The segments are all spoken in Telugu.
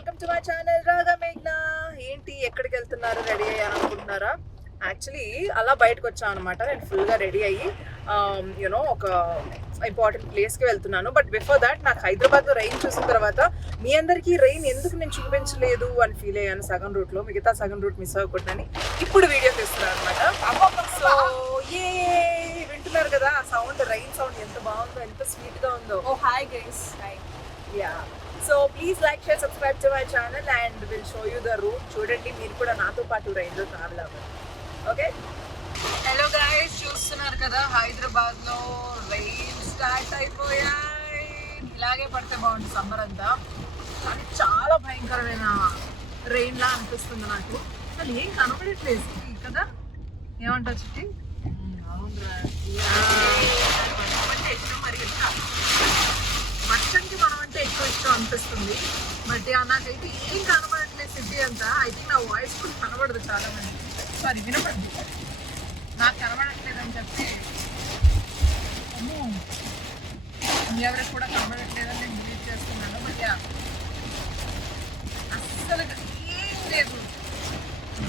వెల్కమ్ టు మై ఛానల్ రాగా మేఘ్నా. ఏంటి ఎక్కడికి వెళ్తున్నారు? రెడీ అయ్యాను అనుకుంటున్నారా? యాక్చువల్లీ అలా బయటకు వచ్చాను అనమాట. నేను ఫుల్గా రెడీ అయ్యి ఒక ఇంపార్టెంట్ ప్లేస్కి వెళ్తున్నాను. బట్ బిఫోర్ దాట్ నాకు హైదరాబాద్లో రైన్ చూసిన తర్వాత మీ అందరికీ రైన్ ఎందుకు నేను చూపించలేదు అని ఫీల్ అయ్యాను. సగం రూట్లో మిగతా సగం రూట్ మిస్ అవ్వకూడదని ఇప్పుడు వీడియో తీస్తున్నాను అనమాట. సో వింటున్నారు కదా ఆ సౌండ్, రైన్ సౌండ్ ఎంత బాగుందో, ఎంత స్వీట్గా ఉందో. Oh hi guys. Hi. Yeah. So please like, share, subscribe to my channel and we'll show you the route. చూడండి మీరు కూడా నాతో పాటు రైల్లో ట్రావెల్ అవ్వండి. ఓకే, హలో గైస్, చూస్తున్నారు కదా హైదరాబాద్లో రైన్ స్టార్ట్ అయిపోయాయి. ఇలాగే పడితే బాగుంటుంది సమ్మర్ అంతా, కానీ చాలా భయంకరమైన రెయిన్ లా అనిపిస్తుంది నాకు. అసలు ఏం కనబడట్లేదు కదా, ఏమంటావు చిట్టి? వర్షంకి మనం అంటే ఎక్కువ ఇష్టం అనిపిస్తుంది. బట్ నాకైతే ఏం కనబడట్లేదు సిటీ అంతా. ఐ థింక్ నా వాయిస్ కూడా కనబడదు చాలా మంది, సారీ వినపడదు, నాకు కనబడట్లేదు అని చెప్పి ఎవరికి కూడా కనబడట్లేదని నేను డిలీట్ చేస్తున్నాను. బట్ అస్సలు ఏం లేదు,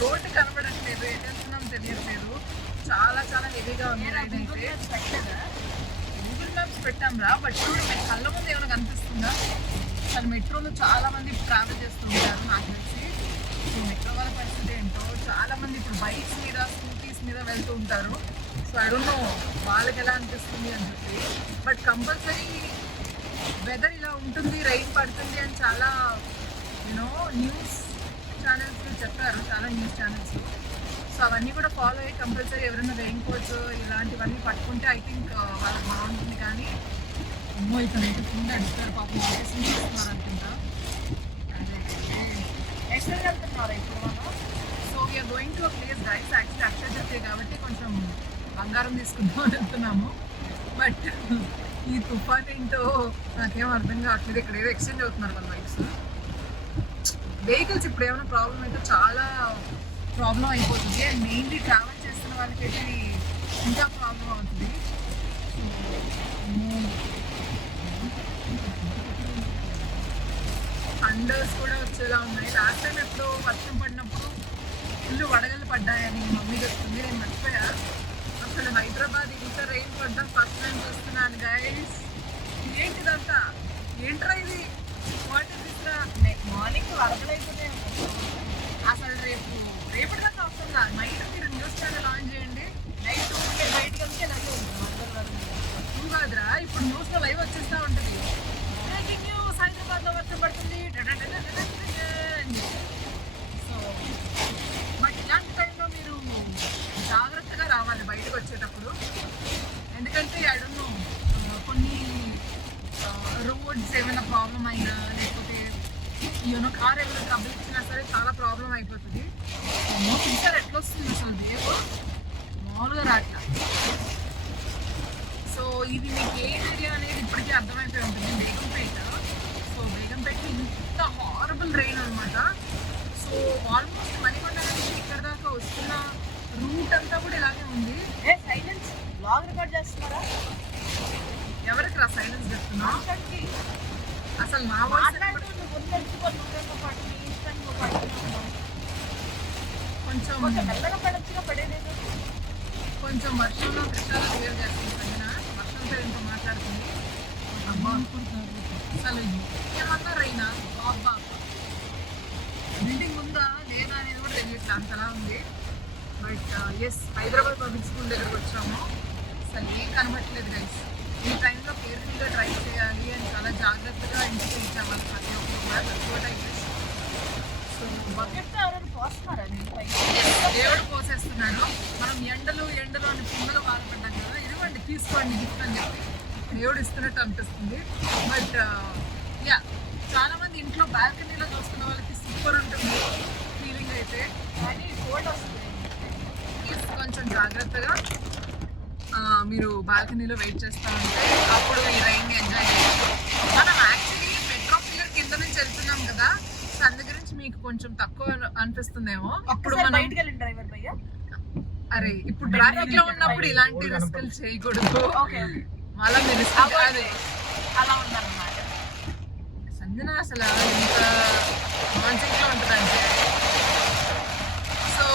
రోడ్డు కనబడట్లేదు, ఏం చేస్తున్నాం తెలియట్లేదు. చాలా చాలా హెవీగా ఉంది రైడ్ అయితే. గూగుల్ మ్యాప్స్ పెట్టాం రా, బట్ చూడు మీకు కళ్ళ ముందు ఏమైనా కనిపిస్తుందా? అసలు మెట్రోలో చాలా మంది ట్రావెల్ చేస్తుంటారు నాకు తెలిసి. సో మెట్రో వాళ్ళ పరిస్థితి ఏంటో, చాలా మంది ఇప్పుడు బైక్స్ మీద స్కూటీస్ మీద వెళ్తూ ఉంటారు. సో ఐ డోంట్ నో వాళ్ళకి ఎలా అనిపిస్తుంది అని చెప్పి. బట్ కంపల్సరీ వెదర్ ఇలా ఉంటుంది, రైన్ పడుతుంది అని చాలా న్యూస్ ఛానల్స్ చెప్పారు, చాలా న్యూస్ ఛానల్స్. సో అవన్నీ కూడా ఫాలో అయ్యి కంపల్సరీ ఎవరైనా రెయిన్ కోట్స్ ఇలాంటివన్నీ పట్టుకుంటే ఐ థింక్ వాళ్ళకి బాగుంటుంది. కానీ అమ్మో ఇక్కడ అయితే ఫుల్ అడుగుతారు పాపం, ఆఫీస్ చేస్తున్నారు అనుకుంటా. ఎక్కడ వెళ్తున్నారు ఇప్పుడు మనం? So we're going to place guys. Actually Akshaya Tritiya కాబట్టి కొంచెం బంగారం తీసుకుందాం వెళ్తున్నాము. బట్ ఈ తుఫాన్ ఏంటో నాకేం అర్థం కావట్లేదు. ఇక్కడ ఏదో ఎక్స్చేంజ్ అవుతున్నారు వాళ్ళ వెహికల్స్. ఇప్పుడు ఏమైనా ప్రాబ్లం అయితే చాలా ప్రాబ్లం అయిపోతుంది. అండ్ మెయిన్లీ ట్రావెల్ చేస్తున్న వాళ్ళకైతే ఇంకా ప్రాబ్లం అవుతుంది. థండర్స్ కూడా వచ్చేలా ఉన్నాయి. లాస్ట్ టైం ఎప్పుడు వర్షం పడినప్పుడు ఫుల్ వడగలు పడ్డాయని మమ్మీ చెప్తుంది, నేను మర్చిపోయా. అసలు హైదరాబాద్ ఇంత రెయిన్ పడ్డం ఫస్ట్ టైం చూస్తున్నాను గైస్. ఏంటిదంతా, ఏంట్రా ఇది? వాట్ ఇస్ దిస్ రా? మార్నింగ్ వరదలు అయిపోతాయి. అసలు రేపటి దాకా వస్తుందా? నైట్ మీరు న్యూస్ ఛానల్ ఆన్ చేయండి, నైట్ బయటకి వెళ్తే లైవ్ ఉంటుంది కాదురా. ఇప్పుడు న్యూస్లో లైవ్ వచ్చేస్తూ ఉంటుంది, బ్రేకింగ్ న్యూస్ హైదరాబాద్లో వర్షం పడుతుంది. సో బట్ ఇలాంటి టైంలో మీరు జాగ్రత్తగా రావాలి బయటకు వచ్చేటప్పుడు. ఎందుకంటే ఐ డోంట్ నో కొన్ని రోడ్స్ ఏమైనా ప్రాబ్లం అయినా లేకపోతే కార్ ఏమైనా ట్రబుల్ ఇచ్చినా సరే చాలా ప్రాబ్లం అయిపోతుంది. చూసారు ఎట్లా వస్తుంది అసలు వేవ్, మామూలుగా రాట్లా. సో ఇది మీకు ఏ ఏరియా అనేది ఇప్పటికీ అర్థమైపోయి ఉంటుంది, బేగంపేట. సో బేగంపేట ఇంత హారబుల్ రెయిన్ అనమాట. సో ఆల్మోస్ట్ మణికొండ నుంచి ఇక్కడ దాకా వస్తున్న రూట్ అంతా కూడా ఇలాగే ఉంది. సైలెన్స్ బ్లాగ్ రికార్డ్ చేస్తున్నారా? ఎవరికి రా సైలెన్స్ చెప్తున్నా? అసలు నా వాయిస్ కొంచెం మెల్లగా పడొచ్చుగా పడేదేదో. కొంచెం వర్షంలో కష్టాలు క్లియర్ చేస్తుంది. వర్షం పేరుతో మాట్లాడుతుంది. అబ్బా అసలు ఏమన్నా రైనా బాబా బిల్డింగ్ ఉందా లేదా అనేది కూడా తెలియట్లేదు, అంతలా ఉంది. But yes, Hyderabad public school దగ్గరకు వచ్చాము. అసలు ఏం కనబట్టలేదు గైస్. ఈ టైంలో కేర్ఫుల్గా డ్రైవ్ చేయాలి అని చాలా జాగ్రత్తగా ఇంటికి ఇచ్చామని ప్రతి ఒక్కరు కూడా తక్కువ. సో బకెట్తో ఎవరైనా పోస్తున్నారా? దేవుడు పోసేస్తున్నాడు. మనం ఎండలు ఎండలు అని పుండలు బాధపడ్డాం కదా, ఇదిగోండి తీసుకోండి గిఫ్ట్ అని చెప్పి దేవుడు ఇస్తున్నట్టు అనిపిస్తుంది. బట్ చాలా మంది ఇంట్లో బాల్కనీలో చూస్తున్న వాళ్ళకి సూపర్ ఉంటుంది ఫీలింగ్ అయితే. కానీ కోల్డ్ వస్తుంది. కొంచెం జాగ్రత్తగా మీరు బాల్కనీలో వెయిట్ చేస్తూ ఉంటే అప్పుడు ఈ రైన్ని ఎంజాయ్ చేయొచ్చు. మనం యాక్చువల్లీ మెట్రో పిల్లర్ కింద నుంచి వెళ్తున్నాం కదా, సో అందు గురించి మీకు కొంచెం తక్కువ అనిపిస్తుందేమో. ఇప్పుడు మనం బయటకు వెళ్ళిన డ్రైవర్ భయ్యా, అరే ఇప్పుడు ట్రాఫిక్ లో ఉన్నప్పుడు ఇలాంటి రిస్కులు చేయకూడదు. మళ్ళీ మీరు అలా ఉందన్నమాట. అంజన అసలు ఎంత మానసికంలో ఉంటుందంటే. సో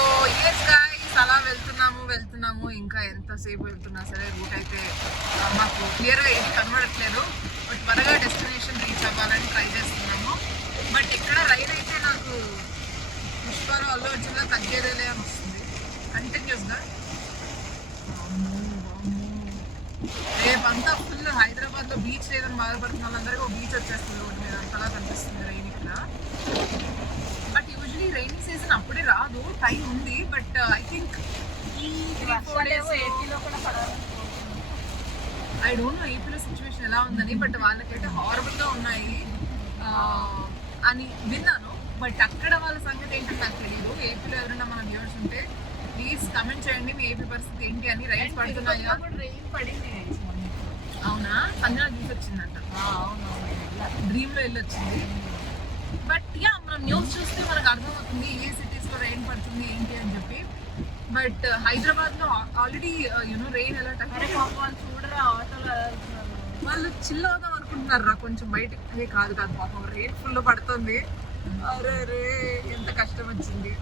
ఎస్ గైస్, అలా వెళ్తున్నాము ఇంకా ఎంతసేపు వెళ్తున్నా సరే రూట్ అయితే మాకు క్లియర్గా ఏది కనబడట్లేదు. బట్ త్వరగా డెస్టినేషన్ రీచ్ అవ్వాలని ట్రై చేస్తున్నాము. బట్ ఇక్కడ రైడ్ అయితే నాకు పుష్పాలు అల్లు అర్జున్గా తగ్గేదేలే అని వస్తుంది కంటిన్యూస్గా. రేపంతా ఫుల్ హైదరాబాద్లో బీచ్ లేదని బాధపడుతున్న వాళ్ళందరికీ ఒక బీచ్ వచ్చేస్తుంది రోడ్డు మీద, అంతలా కనిపిస్తుంది రైన్ ఇక్కడ. బట్ యూజువలీ రైనీ సీజన్ అప్పుడే రాదు, టైం ఉంది. బట్ ఐ థింక్ ఈ 3-4 days ఏపీలో కూడా పడాలి. ఐ డోంట్ నో ఏపీలో సిచ్యువేషన్ ఎలా ఉందని, బట్ వాళ్ళకైతే హారబుల్గా ఉన్నాయి అని విన్నాను. బట్ అక్కడ వాళ్ళ సంగతి ఏంటంటే నాకు తెలియదు. ఏపీలో ఎవరైనా మన వ్యూవర్స్ ఉంటే ప్లీజ్ కమెంట్ చేయండి, మీ ఏపీ పరిస్థితి ఏంటి అని. రైన్స్ పడుతున్నాయా? రెయిన్ పడింది. అవునా? సంజన చూసి వచ్చిందంట, డ్రీమ్లో వెళ్ళొచ్చింది. బట్ యా, మనం న్యూస్ చూస్తే మనకు అర్థమవుతుంది ఏ సిటీస్లో రెయిన్ పడుతుంది ఏంటి అని చెప్పి. బట్ హైదరాబాద్లో ఆల్రెడీ యూనో రెయిన్ ఎలా వాళ్ళు చూడరా అవతల వాళ్ళు చిల్ అవుదాం అనుకుంటున్నారా కొంచెం బయటకి. కాదు పాపం రెయిన్ ఫుల్ పడుతుంది. అరే ఎంత కష్టం వచ్చింది.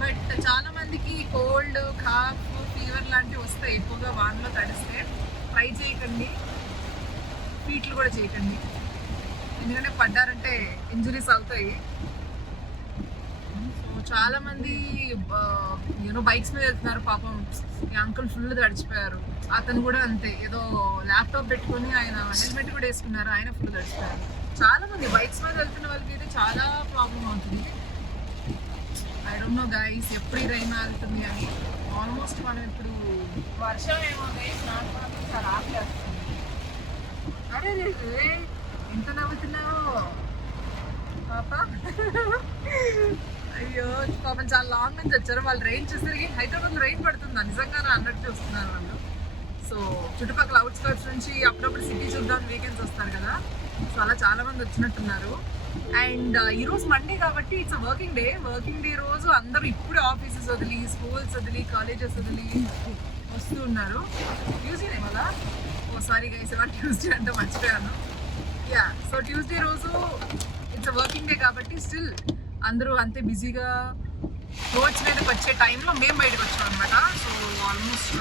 బట్ చాలా మందికి కోల్డ్, కాఫ్, ఫీవర్ లాంటివి వస్తాయి ఎక్కువగా వానలో తడిస్తే. ట్రై చేయకండి, ఫీట్లు కూడా చేయకండి, ఎందుకంటే పడ్డారంటే ఇంజురీస్ అవుతాయి. సో చాలా మంది యూనో బైక్స్ మీద వెళ్తున్నారు. పాపం ఈ అంకుల్ ఫుల్ తడిచిపోయారు. అతను కూడా అంతే, ఏదో ల్యాప్టాప్ పెట్టుకొని ఆయన హెల్మెట్ కూడా వేసుకున్నారు, ఆయన ఫుల్ తడిచిపోయారు. చాలా మంది బైక్స్ మీద వెళ్తున్న వాళ్ళకి అయితే చాలా ప్రాబ్లం అవుతుంది. ఐ డోంట్ నో గైస్ ఎప్పుడు ఈ రైన్ ఆగుతుంది అని. ఆల్మోస్ట్ మనం ఇప్పుడు వర్షం ఏమో గైస్, నాకు మాత్రం చాలా ఆకలేస్తుంది. అరే ఎంత నవ్వుతున్నావు పాప? అయ్యో పాపం చాలా లాంగ్ నుంచి వచ్చారు వాళ్ళు. రెయిన్ చూసేసరికి హైదరాబాద్లో రెయిన్ పడుతుందా నిజంగానే అన్నట్టు వస్తున్నారు వాళ్ళు. సో చుట్టుపక్కల అవుట్స్కర్ట్స్ నుంచి అప్పుడప్పుడు సిటీ చూద్దాం వీకెండ్స్ వస్తారు కదా, సో అలా చాలా మంది వచ్చినట్టున్నారు. అండ్ ఈరోజు మండే కాబట్టి ఇట్స్ వర్కింగ్ డే రోజు అందరూ ఇప్పుడే ఆఫీసెస్ వదిలి, స్కూల్స్ వదిలి, కాలేజెస్ వదిలి వస్తూ ఉన్నారు. ట్యూస్డే కదా? ఓ సారీ గైస్, ఇవాళ ట్యూస్డే అంటే మర్చిపోయాను. యా, సో ట్యూస్డే రోజు ఇట్స్ వర్కింగ్ డే కాబట్టి స్టిల్ అందరూ అంతే బిజీగా రోడ్స్ మీదకి వచ్చే టైంలో మేము బయటకు వచ్చాం అనమాట. సో ఆల్మోస్ట్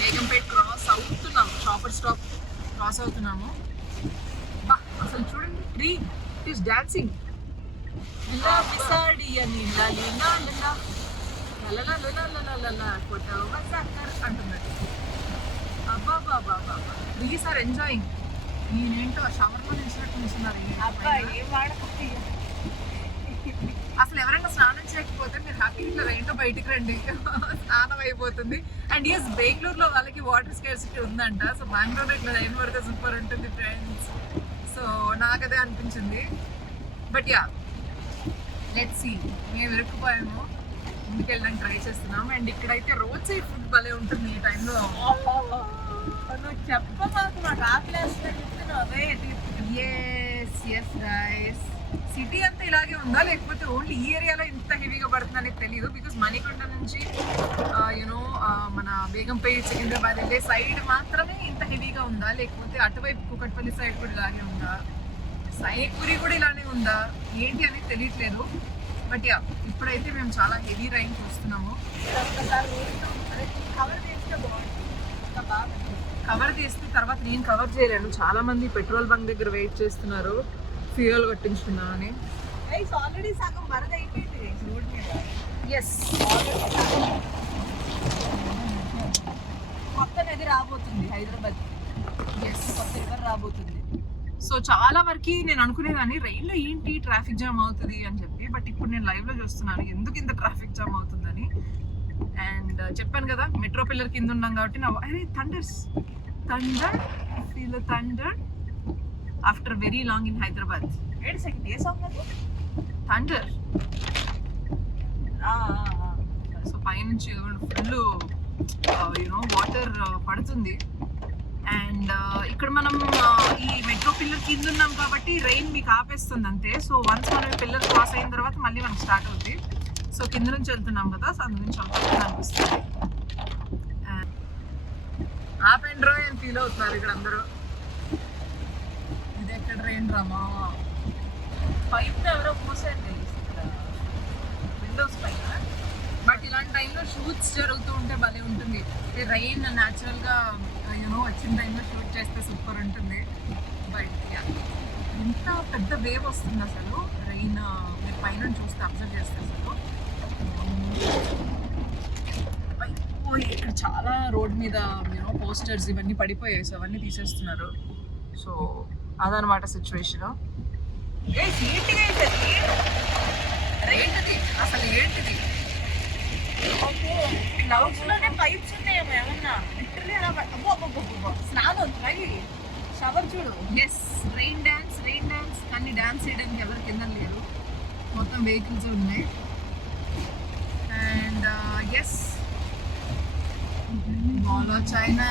బేగంపేట్ క్రాస్ అవుతున్నాము, షాపర్ స్టాప్ క్రాస్ అవుతున్నాము. అసలు చూడండి, ట్రీ ఇట్ ఈస్ డాన్సింగ్. అంటున్నాడు. అబ్బా బాబా బాబా, ట్రీస్ ఆర్ ఎంజాయింగ్. నేనేంటో షవర్లో నిలిచినట్టు నిలుస్తున్నారు. అసలు ఎవరైనా స్నానం చేయకపోతే మీరు హ్యాపీ ఇట్లా ఏంటో బయటికి రండి, స్నానం అయిపోతుంది. అండ్ ఎస్, బెంగళూరులో వాళ్ళకి వాటర్ స్కేర్సిటీ ఉందంట. సో బెంగళూరులో ఇట్లా రైన్ పడితే సూపర్ ఉంటుంది ఫ్రెండ్స్. సో నాకు అదే అనిపించింది. But yeah, let's see. మేము ఇరుక్కుపోయాము, ముందుకు వెళ్ళడానికి ట్రై చేస్తున్నాము. అండ్ ఇక్కడైతే రోడ్ సైడ్ ఫుడ్ భలే ఉంటుంది ఈ టైంలో. నువ్వు చెప్పమాకు, నాకు ఆకలేస్తుంది. ఎస్ ఎస్ గైస్, సిటీ అంతా ఇలాగే ఉందా లేకపోతే ఓన్లీ ఈ ఏరియాలో ఇంత హెవీగా పడుతుంది అనేది తెలియదు. బికాస్ మణికొండ నుంచి యూనో మన బేగంపేట్, సికింద్రాబాద్ వెళ్ళే సైడ్ మాత్రమే ఇంత హెవీగా ఉందా లేకపోతే అటువైపు కూకట్పల్లి సైడ్ కూడా ఇలాగే ఉందా, సైపురి కూడా ఇలానే ఉందా ఏంటి అనేది తెలియట్లేదు. బట్ యా, ఇప్పుడైతే మేము చాలా హెవీ రైన్ చూస్తున్నాము. కవర్ చేస్తే తర్వాత నేను కవర్ చేయలేను. చాలా మంది పెట్రోల్ బంక్ దగ్గర వెయిట్ చేస్తున్నారు ఫ్యూయల్ కొట్టించుకున్నామని. ఆల్రెడీ సగం వరద అయిపోయింది రోడ్ మీద. ఎస్, కొత్త నది రాబోతుంది హైదరాబాద్. ఎస్, కొత్త రివర్ రాబోతుంది. సో చాలా వరకు నేను అనుకునేదాన్ని రైల్లో ఏంటి ట్రాఫిక్ జామ్ అవుతుంది అని చెప్పి. బట్ ఇప్పుడు నేను లైవ్లో చూస్తున్నాను ఎందుకు ఇంత ట్రాఫిక్ జామ్ అవుతుందని. అండ్ చెప్పాను కదా మెట్రో పిల్లర్ కింద ఉన్నాం కాబట్టి నా అరే thunder feel thunder after very long in Hyderabad. ఏడు సెకండ్ ఏ సాంగ్ అది? థండర్. సో పైనుంచి ఫుల్ యూనో వాటర్ పడుతుంది. అండ్ ఇక్కడ మనం ఈ మెట్రో పిల్లర్ కింద ఉన్నాం కాబట్టి రెయిన్ మీకు ఆపేస్తుంది అంతే. సో వన్స్ మనం పిల్లర్ క్రాస్ అయిన తర్వాత మళ్ళీ మనకు స్టార్ట్ అవుతుంది. సో కింద నుంచి వెళ్తున్నాం కదా, సో అందు నుంచి వెళ్తాం అనిపిస్తుంది. ఆపండ్రో అని ఫీల్ అవుతున్నారు ఇక్కడ అందరూ. ఇక్కడ రెయిన్ రామా. పైప్ ఎవరో మూసారు విండోస్ పైన. బట్ ఇలాంటి టైంలో షూట్స్ జరుగుతూ ఉంటే భలే ఉంటుంది. రెయిన్ న్యాచురల్గా యూనో వచ్చిన టైంలో షూట్ చేస్తే సూపర్ ఉంటుంది. బట్ ఎంత పెద్ద వేవ్ వస్తుంది అసలు రెయిన్ మీరు పైన చూస్తే అబ్జర్వ్ చేస్తే అసలు. ఇక్కడ చాలా రోడ్ మీద యూనో పోస్టర్స్ ఇవన్నీ పడిపోయాయి, సో అవన్నీ తీసేస్తున్నారు. సో అదనమాట సిచ్యువేషన్. ఏంటిది అసలు ఏంటిది? క్లౌడ్స్ లోనే పైప్స్ ఉన్నాయేమో ఏమన్నా. స్నానం అవుతుంది షవర్ చూడు. ఎస్ రెయిన్ డాన్స్ కానీ డాన్స్ చేయడానికి ఎవరు కింద లేరు, మొత్తం వెహికల్స్ ఉన్నాయి. And yes mall of China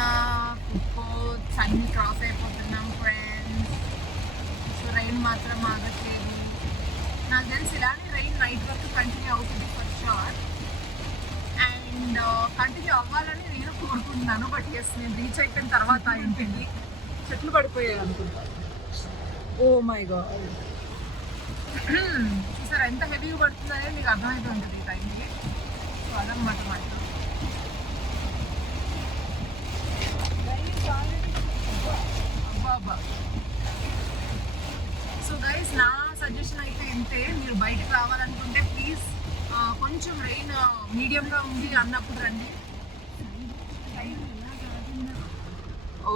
food courts అన్ని క్రాస్ అయిపోతున్నాం ఫ్రెండ్స్. సో రెయిన్ మాత్రం ఆగట్లేదు. నాకు తెలిసి ఇలానే రెయిన్ నైట్ వరకు కంటిన్యూ అవుతుంది ఫర్ షూర్. అండ్ కంటిన్యూ అవ్వాలని నేను కోరుకుంటున్నాను. బట్ ఎస్ నేను రీచ్ అయిపోయిన తర్వాత ఏంటండి చెట్లు పడిపోయాయి అనుకుంటాను. ఓ మై గాడ్, చూసారా ఎంత హెవీగా పడుతుందనే మీకు అర్థమైతే ఉంటుంది ఈ టైంకి. సో అదనమాట మాట. అబ్బా. సో గైస్ నా సజెషన్ అయితే ఇంతే. మీరు బయటకు రావాలనుకుంటే ప్లీజ్ కొంచెం రెయిన్ మీడియంగా ఉంది అన్నప్పుడు రండి. ఓ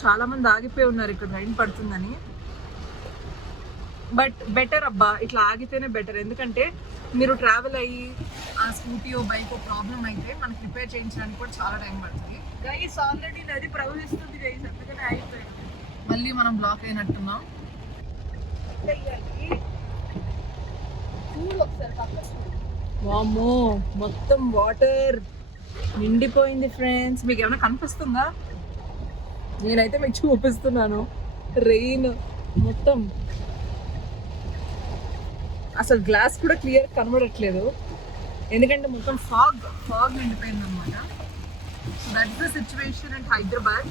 చాలా మంది ఆగిపోయి ఉన్నారు ఇక్కడ రైన్ పడుతుందని. బట్ బెటర్ అబ్బా, ఇట్లా ఆగితేనే బెటర్. ఎందుకంటే మీరు ట్రావెల్ అయ్యి ఆ స్కూటీయో బైకో ప్రాబ్లం అయితే మనకి రిపేర్ చేయించడానికి కూడా చాలా టైం పడుతుంది. గైస్ ఆల్రెడీ నది ప్రవహిస్తుంది గైస్, అందుకని ఆగిపోయింది. మళ్ళీ మనం బ్లాక్ అయినట్టున్నాం. వామ్మో మొత్తం వాటర్ నిండిపోయింది ఫ్రెండ్స్. మీకు ఏమైనా కనిపిస్తుందా? నేనైతే మీకు చూపిస్తున్నాను. రెయిన్ మొత్తం అసలు గ్లాస్ కూడా క్లియర్ కనబడట్లేదు, ఎందుకంటే మొత్తం ఫాగ్ నిండిపోయింది అనమాట. So that's the situation in Hyderabad.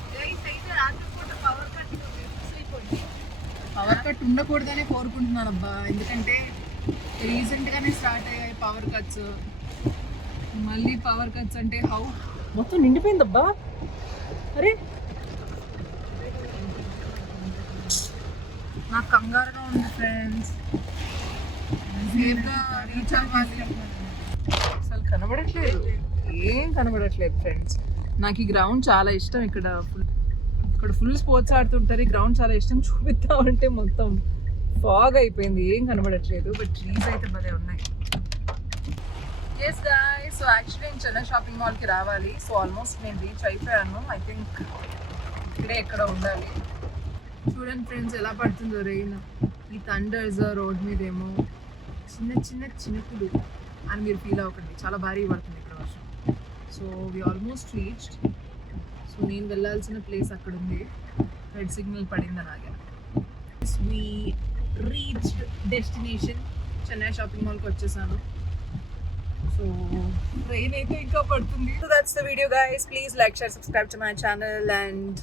Power cut ఉండకూడదనే కోరుకుంటున్నాను అబ్బా, ఎందుకంటే రీసెంట్గానే స్టార్ట్ అయ్యాయి పవర్ కట్స్. మళ్ళీ పవర్ కట్స్ అంటే హౌ మొత్తం నిండిపోయింది అబ్బా. అరే నాకు కంగారుగా ఉంది ఫ్రెండ్స్. సేఫ్గా రీచ్ అవ్వాలి. అసలు కనబడట్లేదు, ఏం కనబడట్లేదు ఫ్రెండ్స్. నాకు ఈ గ్రౌండ్ చాలా ఇష్టం. ఇక్కడ ఫుల్ స్పోర్ట్స్ ఆడుతుంటారు. ఈ గ్రౌండ్ చాలా ఇష్టం. చూపిద్దామంటే మొత్తం ఫాగ్ అయిపోయింది, ఏం కనబడట్లేదు. బట్ ట్రీస్ అయితే భలే ఉన్నాయి. ఎస్ గాయ్స్, సో యాక్చువల్లీ నేను చెన్నై షాపింగ్ మాల్కి రావాలి. సో ఆల్మోస్ట్ నేను రీచ్ అయిపోయాను. ఐ థింక్ ఇక్కడే ఎక్కడ ఉండాలి. చూడండి ఫ్రెండ్స్ ఎలా పడుతుందో రెయిన్. ఈ థండర్స్ రోడ్ మీద ఏమో చిన్న చిన్న చినుకులు అని మీరు ఫీల్ అవ్వకండి, చాలా భారీ పడుతుంది ఇక్కడ వర్షం. So we almost reached. So నేను వెళ్ళాల్సిన ప్లేస్ అక్కడ ఉంది. రెడ్ సిగ్నల్ పడింది అలాగే. We reached destination. Chennai shopping మాల్కి వచ్చేసాను. సో రెయిన్ అయితే ఇంకా పడుతుంది. So that's the video guys. Please like, share, subscribe to my channel. And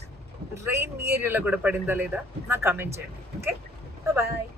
rain మీ ఏరియాలో కూడా పడిందా లేదా నాకు కామెంట్ చేయండి. Okay, bye.